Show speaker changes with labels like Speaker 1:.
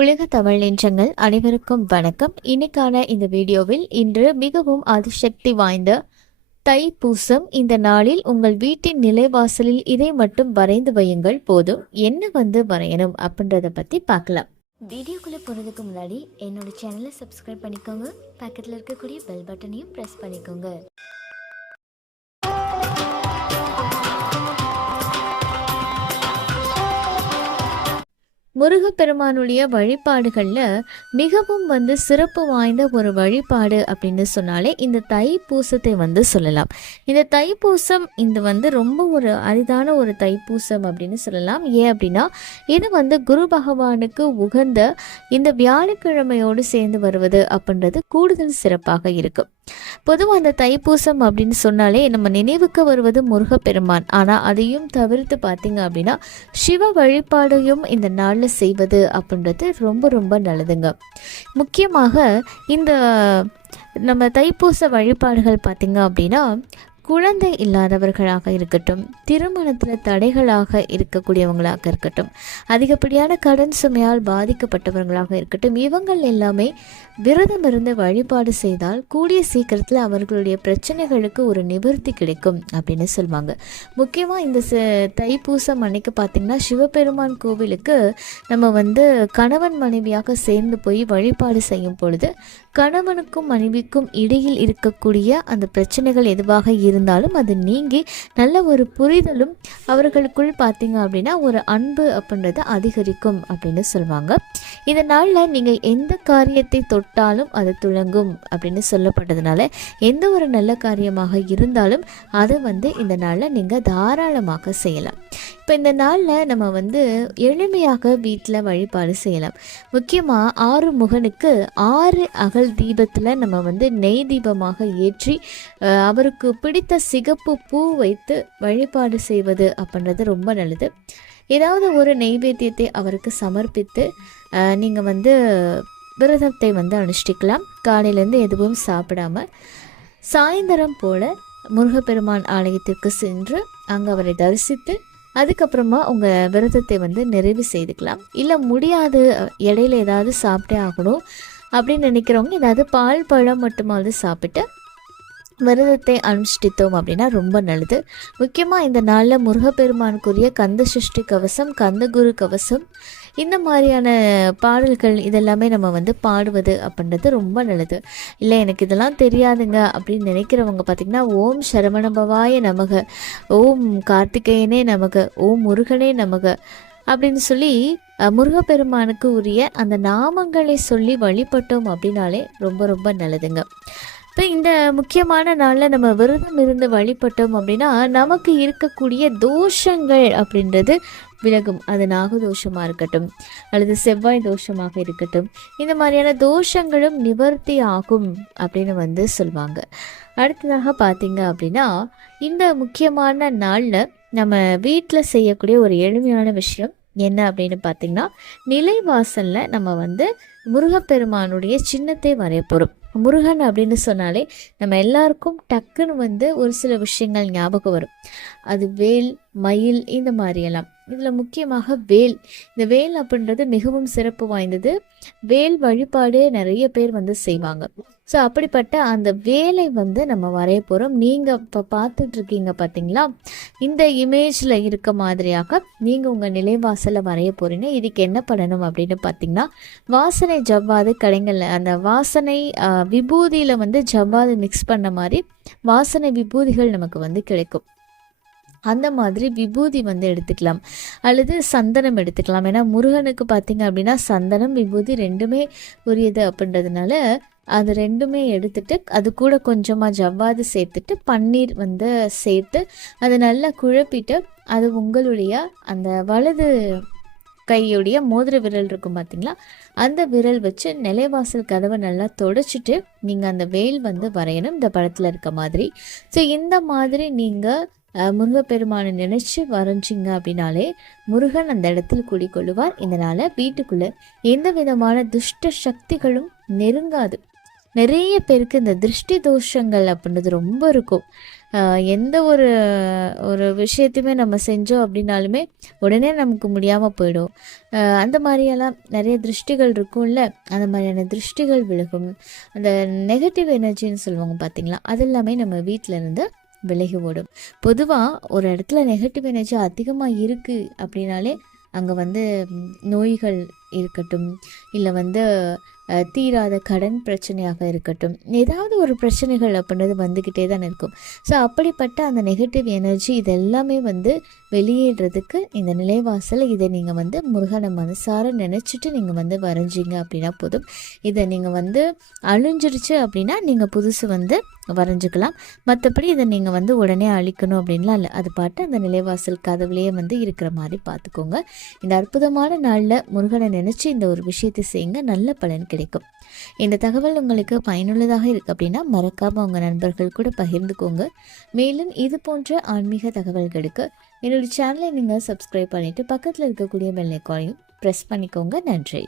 Speaker 1: உலக தமிழ் நெஞ்சங்கள் அனைவருக்கும் வணக்கம். இன்னைக்கான இந்த வீடியோவில் இன்று மிகவும் அதிசக்தி வாய்ந்த தை பூசம் இந்த நாளில் உங்கள் வீட்டின் நிலைவாசலில் இதை மட்டும் வரைந்து வையுங்கள். போதும். என்ன வந்து வரையணும் அப்படின்றத பத்தி பார்க்கலாம். வீடியோக்குள்ள போறதுக்கு முன்னாடி என்னோட சேனலை சப்ஸ்கிரைப் பண்ணிக்கோங்க. பக்கத்தில் இருக்கக்கூடிய பெல் பட்டனையும் ப்ரெஸ் பண்ணிக்கோங்க. முருகப்பெருமானுடைய வழிபாடுகளில் மிகவும் வந்து சிறப்பு வாய்ந்த ஒரு வழிபாடு அப்படின்னு சொன்னாலே இந்த தைப்பூசத்தை வந்து சொல்லலாம். இந்த தைப்பூசம் இது வந்து ரொம்ப ஒரு அரிதான ஒரு தைப்பூசம் அப்படின்னு சொல்லலாம். ஏன் அப்படின்னா இது வந்து குரு பகவானுக்கு உகந்த இந்த வியாழக்கிழமையோடு சேர்ந்து வருவது அப்படின்றது கூடுதல் சிறப்பாக இருக்கும். பொதுவாக அந்த தைப்பூசம் அப்படின்னு சொன்னாலே நம்ம நினைவுக்கு வருவது முருகப்பெருமான். ஆனால் அதையும் தவிர்த்து பார்த்தீங்க அப்படின்னா சிவ வழிபாடையும் இந்த நாளில் செய்வது அப்படின்றது ரொம்ப ரொம்ப நல்லதுங்க. முக்கியமாக இந்த நம்ம தைப்பூச வழிபாடுகள் பார்த்திங்க அப்படின்னா குழந்தை இல்லாதவர்களாக இருக்கட்டும் திருமணத்தில் தடைகளாக இருக்கக்கூடியவங்களாக இருக்கட்டும் அதிகப்படியான கடன் சுமையால் பாதிக்கப்பட்டவர்களாக இருக்கட்டும் இவங்கள் எல்லாமே விரதம் இருந்து வழிபாடு செய்தால் கூடிய சீக்கிரத்தில் அவர்களுடைய பிரச்சனைகளுக்கு ஒரு நிவர்த்தி கிடைக்கும் அப்படின்னு சொல்லுவாங்க முக்கியமாக இந்த தைப்பூசம் அன்னைக்கு பார்த்திங்கன்னா சிவபெருமான் கோவிலுக்கு நம்ம வந்து கணவன் மனைவியாக சேர்ந்து போய் வழிபாடு செய்யும் பொழுது கணவனுக்கும் மனைவிக்கும் இடையில் இருக்கக்கூடிய அந்த பிரச்சனைகள் எதுவாக இருந்தாலும் அது நீங்கி நல்ல ஒரு புரிதலும் அவர்களுக்குள் பார்த்தீங்க அப்படின்னா ஒரு அன்பு அப்படின்றது அதிகரிக்கும் அப்படின்னு சொல்லுவாங்க. இந்த நாளில் நீங்கள் எந்த காரியத்தை தொட்டாலும் அது துளங்கும் அப்படின்னு சொல்லப்பட்டதுனால எந்த ஒரு நல்ல காரியமாக இருந்தாலும் அதை வந்து இந்த நாளில் நீங்கள் தாராளமாக செய்யலாம். இப்போ இந்த நாளில் நம்ம வந்து எளிமையாக வீட்டில் வழிபாடு செய்யலாம். முக்கியமாக ஆறு முகனுக்கு ஆறு அகல் தீபத்தில் நம்ம வந்து நெய் தீபமாக ஏற்றி அவருக்கு பிடித்த சிகப்பு பூ வைத்து வழிபாடு செய்வது அப்படின்றது ரொம்ப நல்லது. ஏதாவது ஒரு நெய்வேத்தியத்தை அவருக்கு சமர்ப்பித்து நீங்கள் வந்து விரதத்தை வந்து அனுஷ்டிக்கலாம். காலையிலேருந்து எதுவும் சாப்பிடாம சாயந்தரம் போல் முருகப்பெருமான் ஆலயத்திற்கு சென்று அங்கே அவரை தரிசித்து அதுக்கப்புறமா உங்கள் விரதத்தை வந்து நிறைவு செய்துக்கலாம். இல்லை முடியாது இடையில ஏதாவது சாப்பிட்டே ஆகணும் அப்படின்னு நினைக்கிறவங்க ஏதாவது பால் பழம் மட்டுமாவது சாப்பிட்டு விரதத்தை அனுஷ்டித்தோம் அப்படின்னா ரொம்ப நல்லது. முக்கியமாக இந்த நாளில் முருகப்பெருமானுக்குரிய கந்த சஷ்டி கவசம் கந்தகுரு கவசம் இந்த மாதிரியான பாடல்கள் இதெல்லாமே நம்ம வந்து பாடுவது அப்படின்றது ரொம்ப நல்லது. இல்லை எனக்கு இதெல்லாம் தெரியாதுங்க அப்படின்னு நினைக்கிறவங்க பார்த்திங்கன்னா ஓம் சரவணபவாய நமக ஓம் கார்த்திகேயனே நமக ஓம் முருகனே நமக அப்படின்னு சொல்லி முருகப்பெருமானுக்கு உரிய அந்த நாமங்களை சொல்லி வழிபட்டோம் அப்படின்னாலே ரொம்ப ரொம்ப நல்லதுங்க. இப்போ இந்த முக்கியமான நாளில் நம்ம விரதம் இருந்து வழிபட்டோம் அப்படின்னா நமக்கு இருக்கக்கூடிய தோஷங்கள் அப்படின்றது விலகும். அது நாக தோஷமாக இருக்கட்டும் அல்லது செவ்வாய் தோஷமாக இருக்கட்டும் இந்த மாதிரியான தோஷங்களும் நிவர்த்தி ஆகும் அப்படின்னு வந்து சொல்லுவாங்க அடுத்ததாக பார்த்தீங்க அப்படின்னா இந்த முக்கியமான நாளில் நம்ம வீட்டில் செய்யக்கூடிய ஒரு எளிமையான விஷயம் என்ன அப்படின்னு பார்த்தீங்கன்னா நிலைவாசலில் நம்ம வந்து முருகப்பெருமானுடைய சின்னத்தை வரைய போகிறோம் முருகன் அப்படின்னு சொன்னாலே நம்ம எல்லாருக்கும் டக்குன்னு வந்து ஒரு சில விஷயங்கள் ஞாபகம் வரும். அது வேல் மயில் இந்த மாதிரியெல்லாம். இதில் முக்கியமாக வேல். இந்த வேல் அப்படின்றது மிகவும் சிறப்பு வாய்ந்தது. வேல் வழிபாடு நிறைய பேர் வந்து செய்வாங்க. ஸோ அப்படிப்பட்ட அந்த வேலை வந்து நம்ம வரைய போகிறோம் நீங்கள் இப்போ பார்த்துட்ருக்கீங்க பார்த்தீங்களா இந்த இமேஜில் இருக்க மாதிரியாக நீங்கள் உங்கள் நிலைவாசலை வரைய போகிறீங்க இதுக்கு என்ன பண்ணணும் அப்படின்னு பார்த்தீங்கன்னா வாசல் வாசனை ஜவ்வாது கடைங்களில் அந்த வாசனை விபூதியில் வந்து ஜவ்வாது மிக்ஸ் பண்ண மாதிரி வாசனை விபூதிகள் நமக்கு வந்து கிடைக்கும். அந்த மாதிரி விபூதி வந்து எடுத்துக்கலாம். அல்லது சந்தனம் எடுத்துக்கலாம். ஏன்னா முருகனுக்கு பார்த்தீங்க அப்படின்னா சந்தனம் விபூதி ரெண்டுமே உரியது அப்படின்றதுனால அது ரெண்டுமே எடுத்துட்டு அது கூட கொஞ்சமாக ஜவ்வாது சேர்த்துட்டு பன்னீர் வந்து சேர்த்து அதை நல்லா குழப்பிட்டு அது உங்களுடைய அந்த வலது கையுடைய மோதிர விரல் இருக்கும் பார்த்தீங்களா அந்த விரல் வச்சு நிலைவாசல் கதவை நல்லா தொடச்சிட்டு நீங்கள் அந்த வேல் வந்து வரையணும். இந்த படத்தில் இருக்க மாதிரி. ஸோ இந்த மாதிரி நீங்கள் முருகப்பெருமானை நினைச்சு வரைஞ்சிங்க அப்படின்னாலே முருகன் அந்த இடத்தில் குடிக்கொள்ளுவார் இதனால வீட்டுக்குள்ளே எந்த விதமான துஷ்ட சக்திகளும் நெருங்காது. நிறைய பேருக்கு இந்த திருஷ்டி தோஷங்கள் அப்படின்றது ரொம்ப இருக்கும். எந்த ஒரு ஒரு விஷயத்தையுமே நம்ம செஞ்சோம் அப்படின்னாலுமே உடனே நமக்கு முடியாமல் போயிடும். அந்த மாதிரியெல்லாம் நிறைய திருஷ்டிகள் இருக்கும்ல? அந்த மாதிரியான திருஷ்டிகள் விலகும். அந்த நெகட்டிவ் எனர்ஜின்னு சொல்லுவாங்க பார்த்தீங்களா அது எல்லாமே நம்ம வீட்டில் இருந்து விலகி ஓடும். பொதுவாக ஒரு இடத்துல நெகட்டிவ் எனர்ஜி அதிகமாக இருக்குது அப்படின்னாலே அங்கே வந்து நோய்கள் இருக்கட்டும். இல்லை வந்து தீராத கடன் பிரச்சனையாக இருக்கட்டும். ஏதாவது ஒரு பிரச்சனைகள் அப்படின்றது வந்துக்கிட்டே தான் இருக்கும். ஸோ அப்படிப்பட்ட அந்த நெகட்டிவ் எனர்ஜி இது எல்லாமே வந்து வெளியேறதுக்கு இந்த நிலைவாசல் இதை நீங்கள் வந்து முருகனை மனசார நினச்சிட்டு நீங்கள் வந்து வரைஞ்சிங்க அப்படின்னா போதும். இதை நீங்கள் வந்து அழிஞ்சிருச்சு அப்படின்னா நீங்கள் புதுசு வந்து வரைஞ்சிக்கலாம். மற்றபடி இதை நீங்கள் வந்து உடனே அழிக்கணும் அப்படின்லாம் இல்லை. அது பாட்டு அந்த நிலைவாசல் கதவுலேயே வந்து இருக்கிற மாதிரி பார்த்துக்கோங்க. இந்த அற்புதமான நாளில் முருகனை நினச்சி இந்த ஒரு விஷயத்தை செய்யுங்க. நல்ல பலன் கிடைக்கும். இந்த தகவல் உங்களுக்கு பயனுள்ளதாக இருக்குது அப்படின்னா மறக்காமல் உங்கள் நண்பர்கள் கூட பகிர்ந்துக்கோங்க. மேலும் இது போன்ற ஆன்மீக தகவல்களுக்கு என்னோட சேனலை நீங்கள் சப்ஸ்கிரைப் பண்ணிவிட்டு பக்கத்தில் இருக்கக்கூடிய பெல்லைக்காலையும் ப்ரெஸ் பண்ணிக்கோங்க. நன்றி.